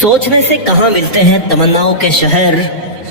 सोचने से कहाँ मिलते हैं तमन्नाओं के शहर,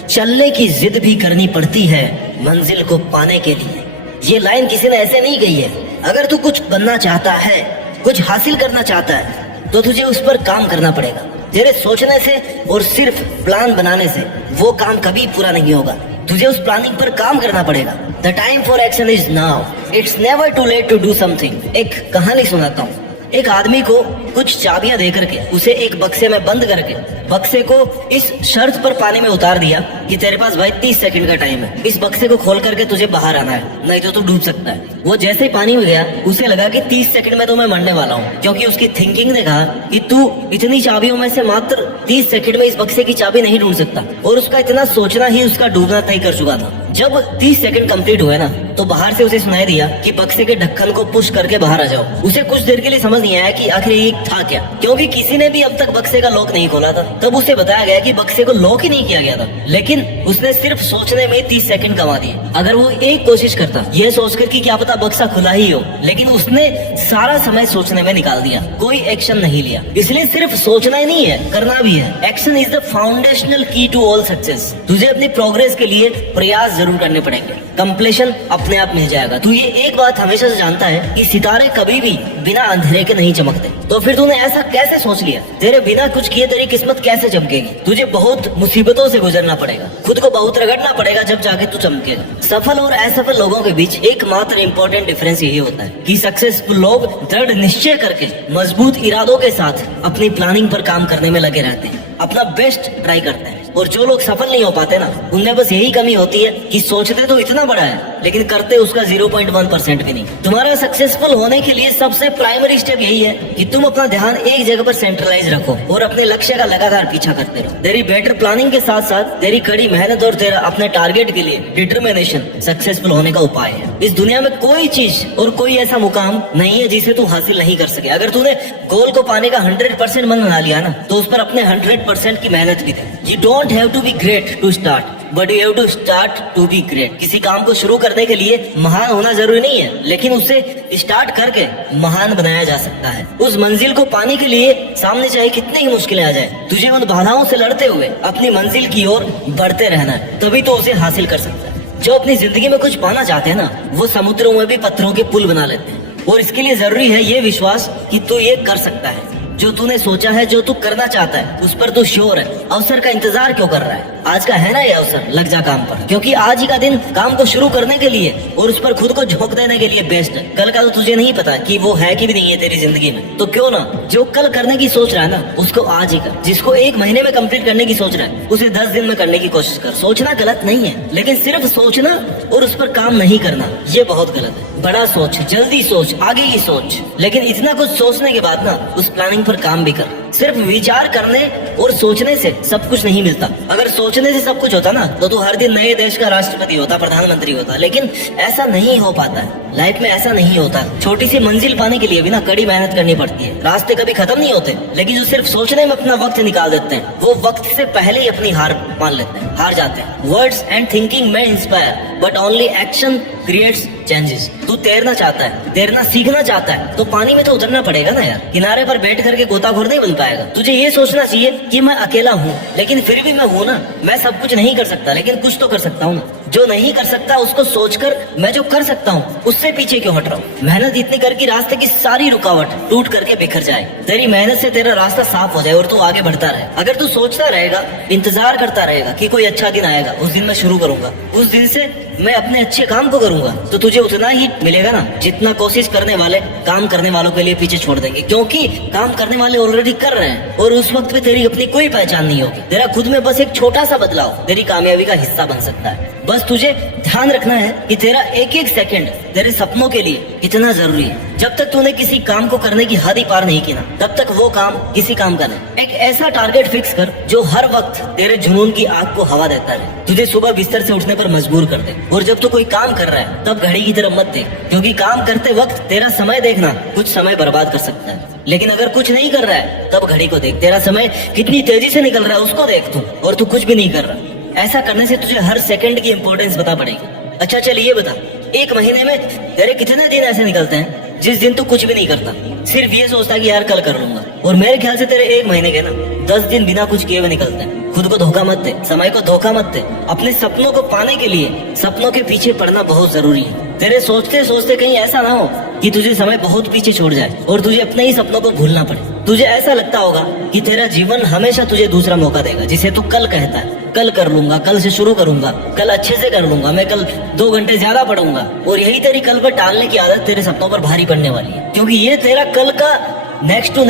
चलने की जिद भी करनी पड़ती है मंजिल को पाने के लिए। ये लाइन किसी ने ऐसे नहीं कही है। अगर तू कुछ बनना चाहता है, कुछ हासिल करना चाहता है, तो तुझे उस पर काम करना पड़ेगा। तेरे सोचने से और सिर्फ प्लान बनाने से वो काम कभी पूरा नहीं होगा। तुझे उस प्लानिंग पर काम करना पड़ेगा। The time for action is now, it's never too late to do something. एक कहानी सुनाता हूँ। एक आदमी को कुछ चाबियां देकर के उसे एक बक्से में बंद करके बक्से को इस शर्त पर पानी में उतार दिया कि तेरे पास भाई 30 सेकंड का टाइम है। इस बक्से को खोल करके तुझे बाहर आना है, नहीं तो तू डूब सकता है। वो जैसे ही पानी में गया उसे लगा कि 30 सेकंड में तो मैं मरने वाला हूँ, क्योंकि उसकी थिंकिंग ने कहा कि तू इतनी चाबियों में से मात्र 30 सेकंड में इस बक्से की चाबी नहीं ढूंढ सकता। और उसका इतना सोचना ही उसका डूबना तय कर चुका था। जब 30 सेकंड कंप्लीट हुए ना, तो बाहर से उसे सुनाई दिया कि बक्से के ढक्कन को पुश करके बाहर आ जाओ। उसे कुछ देर के लिए समझ नहीं आया कि आखिर ये था क्या, क्योंकि किसी ने भी अब तक बक्से का लॉक नहीं खोला था। तब उसे बताया गया कि बक्से को लॉक ही नहीं किया गया था, लेकिन उसने सिर्फ सोचने में 30 सेकंड गंवा दिए। अगर वो एक कोशिश करता यह सोचकर कि क्या पता बक्सा खुला ही हो, लेकिन उसने सारा समय सोचने में निकाल दिया, कोई एक्शन नहीं लिया। इसलिए सिर्फ सोचना ही नहीं है, करना भी है। एक्शन इज द फाउंडेशनल की टू ऑल सक्सेस। तुझे अपनी प्रोग्रेस के लिए प्रयास जरूर करने पड़ेंगे, कंप्लीशन अपने आप मिल जाएगा। तू ये एक बात हमेशा से जानता है कि सितारे कभी भी बिना अंधेरे के नहीं चमकते। तो फिर तूने ऐसा कैसे सोच लिया? तेरे बिना कुछ किए तेरी किस्मत कैसे चमकेगी? तुझे बहुत मुसीबतों से गुजरना पड़ेगा, खुद को बहुत रगड़ना पड़ेगा, जब जाके तू चमकेगा। सफल और असफल लोगों के बीच एकमात्र इम्पोर्टेंट डिफरेंस यही होता है कि सक्सेसफुल लोग दृढ़ निश्चय करके मजबूत इरादों के साथ अपनी प्लानिंग पर काम करने में लगे रहते हैं, अपना बेस्ट ट्राई करते हैं। और जो लोग सफल नहीं हो पाते ना, उनमें बस यही कमी होती है कि सोचते तो इतना बड़ा है लेकिन करते उसका 0.1% भी नहीं। तुम्हारा सक्सेसफुल होने के लिए सबसे प्राइमरी स्टेप यही है कि तुम अपना ध्यान एक जगह पर सेंट्रलाइज रखो और अपने लक्ष्य का लगातार पीछा करते रहो। तेरी बेटर प्लानिंग के साथ साथ तेरी कड़ी मेहनत और तेरा अपने टारगेट के लिए डिटर्मिनेशन सक्सेसफुल होने का उपाय है। इस दुनिया में कोई चीज और कोई ऐसा मुकाम नहीं है जिसे तू हासिल नहीं कर सके। अगर तूने गोल को पाने का 100% मन बना लिया ना, तो उस पर अपने 100% की मेहनत भी दे। You don't have to be great to start, but you have to start to be great। किसी काम को शुरू करने के लिए महान होना जरूरी नहीं है, लेकिन उसे स्टार्ट करके महान बनाया जा सकता है। उस मंजिल को पाने के लिए सामने चाहे कितनी ही मुश्किलें आ जाए, तुझे उन बाधाओं से लड़ते हुए अपनी मंजिल की ओर बढ़ते रहना है, तभी तो उसे हासिल कर सकता है। जो अपनी जिंदगी में कुछ पाना चाहते हैं ना, वो समुद्रों में भी पत्थरों के पुल बना लेते हैं। और इसके लिए जरूरी है ये विश्वास कि तू ये कर सकता है। जो तूने सोचा है, जो तू करना चाहता है, उस पर तू श्योर है। अवसर का इंतजार क्यों कर रहा है? आज का है ना ये अवसर, लग जा काम पर, क्योंकि आज ही का दिन काम को शुरू करने के लिए और उस पर खुद को झोंक देने के लिए बेस्ट है। कल का तो तुझे नहीं पता कि वो है कि भी नहीं है तेरी जिंदगी में, तो क्यों ना जो कल करने की सोच रहा है ना, उसको आज ही कर। जिसको 1 महीने में कंप्लीट करने की सोच रहा है, उसे 10 दिन में करने की कोशिश कर। सोचना गलत नहीं है, लेकिन सिर्फ सोचना और उस पर काम नहीं करना, ये बहुत गलत है। बड़ा सोच, जल्दी सोच, आगे की सोच, लेकिन इतना कुछ सोचने के बाद ना उस प्लानिंग पर काम भी कर। सिर्फ विचार करने और सोचने से सब कुछ नहीं मिलता। अगर सोचने से सब कुछ होता ना, तो तू हर दिन नए देश का राष्ट्रपति होता, प्रधानमंत्री होता, लेकिन ऐसा नहीं हो पाता है। लाइफ में ऐसा नहीं होता। छोटी सी मंजिल पाने के लिए भी ना कड़ी मेहनत करनी पड़ती है। रास्ते कभी खत्म नहीं होते, लेकिन जो सिर्फ सोचने में अपना वक्त निकाल देते हैं, वो वक्त से पहले ही अपनी हार मान लेते हैं, हार जाते हैं। वर्ड्स एंड थिंकिंग में inspire, but only action creates changes. तू तैरना चाहता है, तैरना सीखना चाहता है, तो पानी में तो उतरना पड़ेगा ना यार। किनारे पर बैठ करके गोताखोर नहीं बन पाएगा। तुझे ये सोचना चाहिए कि मैं अकेला हूँ, लेकिन फिर भी मैं हूँ ना। मैं सब कुछ नहीं कर सकता, लेकिन कुछ तो कर सकता हूँ ना। जो नहीं कर सकता उसको सोचकर मैं जो कर सकता हूँ उससे पीछे क्यों हट रहा हूँ? मेहनत इतनी कर कि रास्ते की सारी रुकावट टूट करके बिखर जाए। तेरी मेहनत से तेरा रास्ता साफ हो जाए और तू आगे बढ़ता रहे। अगर तू सोचता रहेगा, इंतजार करता रहेगा कि कोई अच्छा दिन आएगा, उस दिन मैं शुरू करूंगा, उस दिन से मैं अपने अच्छे काम को करूंगा, तो तुझे उतना ही मिलेगा ना जितना कोशिश करने वाले काम करने वालों के लिए पीछे छोड़ देंगे। क्योंकि काम करने वाले ऑलरेडी कर रहे हैं और उस वक्त पे तेरी अपनी कोई पहचान नहीं होगी। तेरा खुद में बस एक छोटा सा बदलाव तेरी कामयाबी का हिस्सा बन सकता है। बस तुझे ध्यान रखना है कि तेरा एक एक सेकंड तेरे सपनों के लिए कितना जरूरी है। जब तक तूने किसी काम को करने की हद ही पार नहीं की ना, तब तक वो काम किसी काम का नहीं। एक ऐसा टारगेट फिक्स कर जो हर वक्त तेरे जुनून की आग को हवा देता रहे, तुझे सुबह बिस्तर से उठने पर मजबूर कर दे। और जब तू कोई काम कर रहा है, तब घड़ी की तरफ मत देख, क्योंकि काम करते वक्त तेरा समय देखना कुछ समय बर्बाद कर सकता है। लेकिन अगर कुछ नहीं कर रहा है, तब घड़ी को देख, तेरा समय कितनी तेजी से निकल रहा है उसको देख तू, और तू कुछ भी नहीं कर रहा। ऐसा करने से तुझे हर सेकंड की इंपॉर्टेंस पता पड़ेगी। अच्छा चल ये बता, 1 महीने में तेरे कितने दिन ऐसे निकलते हैं जिस दिन तू कुछ भी नहीं करता, सिर्फ ये सोचता है कि यार कल कर लूंगा। और मेरे ख्याल से तेरे 1 महीने के ना 10 दिन बिना कुछ किए हुए निकलते हैं। खुद को धोखा मत दे, समय को धोखा मत दे। अपने सपनों को पाने के लिए सपनों के पीछे पड़ना बहुत जरूरी है। तेरे सोचते सोचते कहीं ऐसा ना हो कि तुझे समय बहुत पीछे छोड़ जाए और तुझे अपने ही सपनों को भूलना पड़े। तुझे ऐसा लगता होगा कि तेरा जीवन हमेशा तुझे दूसरा मौका देगा, जिसे तू कल कहता है, कल कर लूंगा, कल से शुरू करूंगा, कल अच्छे से कर लूंगा, मैं कल 2 घंटे ज्यादा पढ़ूंगा। और यही तेरी कल पर टालने की आदत तेरे सपनों पर भारी पड़ने वाली है, क्योंकि ये तेरा कल का नेक्स्ट टू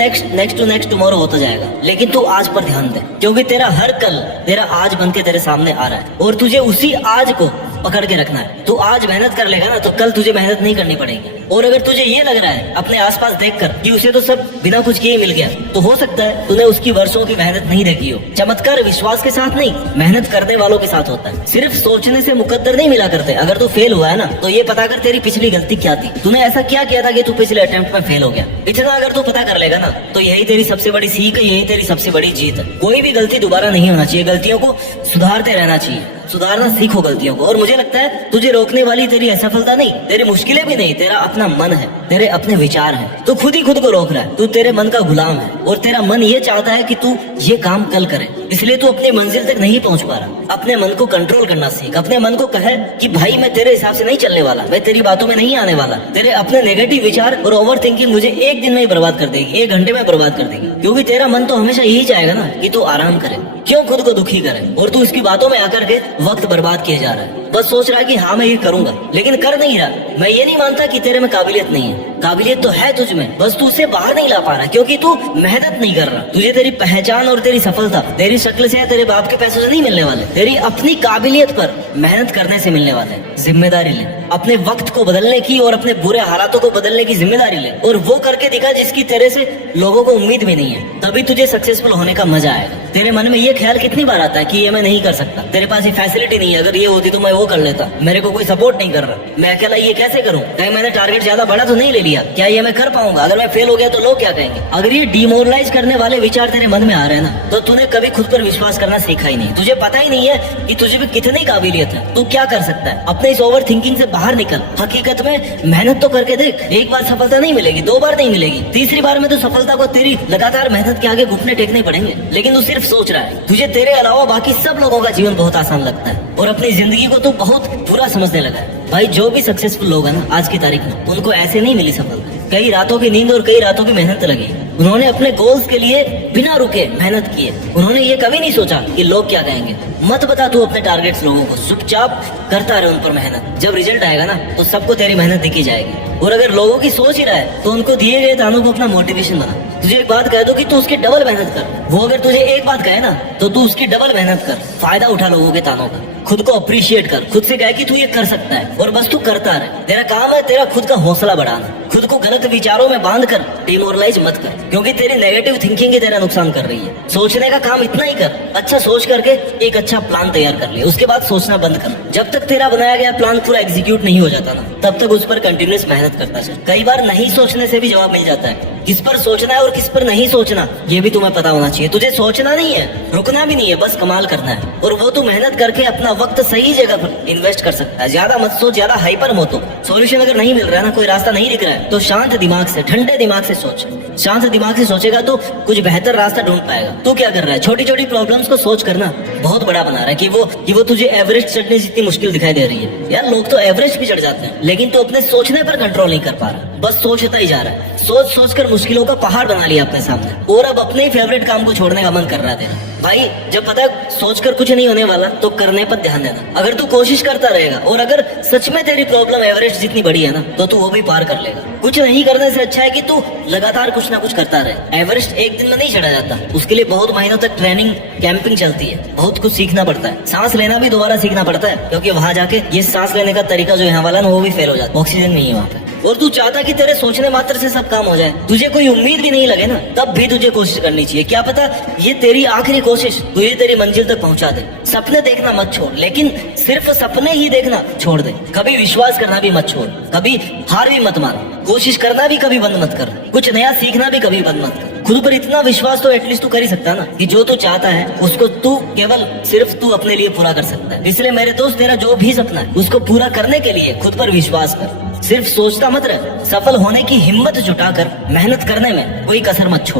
नेक्स्ट टुमारो होता जाएगा। लेकिन तू आज पर ध्यान दे, क्योंकि तेरा हर कल तेरा आज बन के तेरे सामने आ रहा है और तुझे उसी आज को पकड़ के रखना है। तू आज मेहनत कर लेगा ना तो कल तुझे मेहनत नहीं करनी पड़ेगी। और अगर तुझे ये लग रहा है अपने आसपास देखकर कि उसे तो सब बिना कुछ किए मिल गया, तो हो सकता है तूने उसकी वर्षों की मेहनत नहीं देखी हो। चमत्कार विश्वास के साथ नहीं, मेहनत करने वालों के साथ होता है। सिर्फ सोचने से मुकद्दर नहीं मिला करते। अगर तू फेल हुआ है ना तो ये पता कर तेरी पिछली गलती क्या थी, तूने ऐसा क्या किया था कि तू पिछले अटेम्प्ट में फेल हो गया। इतना अगर तू पता कर लेगा ना तो यही तेरी सबसे बड़ी सीख है, यही तेरी सबसे बड़ी जीत है। कोई भी गलती दोबारा नहीं होना चाहिए, गलतियों को सुधारते रहना चाहिए, सुधारना सीखो गलतियों को। और मुझे लगता है तुझे रोकने वाली तेरी असफलता नहीं, तेरी मुश्किलें भी नहीं, तेरा अपना मन है, तेरे अपने विचार हैं। तू खुद ही खुद को रोक रहा है, तू तेरे मन का गुलाम है और तेरा मन ये चाहता है कि तू ये काम कल करे, इसलिए तू अपनी मंजिल तक नहीं पहुंच पा रहा। अपने मन को कंट्रोल करना सीख। अपने मन को कहे कि भाई मैं तेरे हिसाब से नहीं चलने वाला, मैं तेरी बातों में नहीं आने वाला। तेरे अपने नेगेटिव विचार और ओवर थिंकिंग मुझे 1 दिन में ही बर्बाद कर देगी, 1 घंटे में बर्बाद कर देगी। क्योंकि तेरा मन तो हमेशा यही चाहेगा ना कि तू आराम करे, क्यों खुद को दुखी करे। और तू इसकी बातों में आकर के वक्त बर्बाद किए जा रहा है। बस सोच रहा है कि हाँ मैं ये करूंगा, लेकिन कर नहीं रहा। मैं ये नहीं मानता कि तेरे में काबिलियत नहीं है, काबिलियत तो है तुझ में, बस तू उससे बाहर नहीं ला पा रहा क्योंकि तू मेहनत नहीं कर रहा। तुझे तेरी पहचान और तेरी सफलता तेरी शक्ल से या तेरे बाप के पैसों से नहीं मिलने वाले, तेरी अपनी काबिलियत पर मेहनत करने से मिलने वाले। जिम्मेदारी ले, अपने वक्त को बदलने की और अपने बुरे हालातों को बदलने की जिम्मेदारी ले, और वो करके दिखा जिसकी तेरे से लोगों को उम्मीद भी नहीं है। तभी तुझे सक्सेसफुल होने का मजा आएगा। तेरे मन में ये ख्याल कितनी बार आता है कि ये मैं नहीं कर सकता, तेरे पास ये फैसिलिटी नहीं है, अगर ये होती तो मैं वो कर लेता, मेरे को कोई सपोर्ट नहीं कर रहा, मैं अकेला ये कैसे करूं, कहीं मैंने टारगेट ज्यादा बड़ा तो नहीं ले लिया, क्या ये मैं कर पाऊंगा, अगर मैं फेल हो गया तो लोग क्या कहेंगे। अगर ये डिमोरलाइज करने वाले विचार तेरे मन में आ रहे हैं ना तो तूने कभी खुद पर विश्वास करना सीखा ही नहीं। तुझे पता ही नहीं है कि तुझे भी कितनी काबिलियत है, तू क्या कर सकता है। अपने इस ओवर थिंकिंग से बाहर निकल। हकीकत में मेहनत तो करके देख, एक बार सफलता नहीं मिलेगी, 2 बार नहीं मिलेगी, तीसरी बार में तो सफलता को तेरी लगातार मेहनत के आगे घुटने टेकने पड़ेंगे। लेकिन तू सिर्फ सोच रहा है, तुझे तेरे अलावा बाकी सब लोगों का जीवन बहुत आसान लगता है और अपनी जिंदगी को तू बहुत बुरा समझने लगा है। भाई जो भी सक्सेसफुल लोग हैं ना आज की तारीख में, उनको ऐसे नहीं मिली सफलता। कई रातों की नींद और कई रातों की मेहनत लगी। उन्होंने अपने गोल्स के लिए बिना रुके मेहनत की है। उन्होंने ये कभी नहीं सोचा कि लोग क्या कहेंगे। मत बता तू अपने टारगेट्स लोगों को, चुपचाप करता रहे उन पर मेहनत। जब रिजल्ट आएगा ना तो सबको तेरी मेहनत दिखी जाएगी। और अगर लोगों की सोच ही रहा है तो उनको दिए गए तानों को अपना मोटिवेशन बना। तुझे एक बात कह दो कि तू उसकी डबल मेहनत कर, वो अगर तुझे एक बात कहे ना तो तू उसकी डबल मेहनत कर। फायदा उठा लोगों के तानों का, खुद को अप्रिशिएट कर, खुद से कह कि तू ये कर सकता है और बस तू करता रहे। तेरा काम है तेरा खुद का हौसला बढ़ाना। खुद को गलत विचारों में बांध कर डिमोरलाइज मत कर, क्योंकि तेरी नेगेटिव थिंकिंग ही तेरा नुकसान कर रही है। सोचने का काम इतना ही कर, अच्छा सोच करके एक अच्छा प्लान तैयार कर ले, उसके बाद सोचना बंद कर। जब तक तेरा बनाया गया प्लान पूरा एग्जीक्यूट नहीं हो जाता ना तब तक उस पर कंटिन्यूअस मेहनत करता चल। कई बार नहीं सोचने से भी जवाब मिल जाता है। किस पर सोचना है और किस पर नहीं सोचना ये भी तुम्हें पता होना चाहिए। तुझे सोचना नहीं है, रुकना भी नहीं है, बस कमाल करना है। और वो तू मेहनत करके अपना वक्त सही जगह पर इन्वेस्ट कर सकता है। ज्यादा मत सोच, ज्यादा हाइपर मत हो। सॉल्यूशन अगर नहीं मिल रहा है ना, कोई रास्ता नहीं दिख रहा है तो शांत दिमाग से, ठंडे दिमाग से सोच। शांत दिमाग से सोचेगा तो कुछ बेहतर रास्ता ढूंढ पाएगा। तू क्या कर रहा है, छोटी छोटी प्रॉब्लम्स को सोच करना बहुत बड़ा बना रहा है कि वो तुझे एवरेज चढ़ने जितनी मुश्किल दिखाई दे रही है। यार लोग तो एवरेज भी चढ़ जाते हैं, लेकिन तू अपने सोचने पर कंट्रोल नहीं कर पा रहा, बस सोचता ही जा रहा है। सोच सोच कर मुश्किलों का पहाड़ बना लिया अपने सामने और अब अपने ही फेवरेट काम को छोड़ने का मन कर रहा है तेरा। भाई जब पता है सोचकर कुछ नहीं होने वाला तो करने पर ध्यान देना। अगर तू कोशिश करता रहेगा और अगर सच में तेरी प्रॉब्लम एवरेज जितनी बड़ी है ना तो तू वो भी पार कर लेगा। कुछ नहीं करने से अच्छा है कि तू लगातार कुछ ना कुछ करता रहे। एवरेस्ट एक दिन में नहीं चढ़ा जाता, उसके लिए बहुत महीनों तक ट्रेनिंग कैंपिंग चलती है, बहुत कुछ सीखना पड़ता है। सांस लेना भी दोबारा सीखना पड़ता है, क्योंकि वहां जाके ये सांस लेने का तरीका जो यहाँ वाला ना वो भी फेल हो जाता है, ऑक्सीजन नहीं है वहाँ पे। और तू चाहता कि तेरे सोचने मात्र से सब काम हो जाए, तुझे कोई उम्मीद भी नहीं लगे ना तब भी तुझे कोशिश करनी चाहिए। क्या पता ये तेरी आखिरी कोशिश तुझे तेरी मंजिल तक पहुंचा दे। सपने देखना मत छोड़, लेकिन सिर्फ सपने ही देखना छोड़ दे। कभी विश्वास करना भी मत छोड़, कभी हार भी मत मान, कोशिश करना भी कभी बंद मत कर, कुछ नया सीखना भी कभी बंद मत कर। खुद पर इतना विश्वास तो एटलीस्ट तू कर ही सकता ना कि जो तू चाहता है उसको तू केवल सिर्फ तू अपने लिए पूरा कर सकता है। इसलिए मेरे दोस्त तेरा जो भी सपना है उसको पूरा करने के लिए खुद पर विश्वास कर। सिर्फ सोचता मत रह, सफल होने की हिम्मत जुटाकर मेहनत करने में कोई कसर मत छोड़।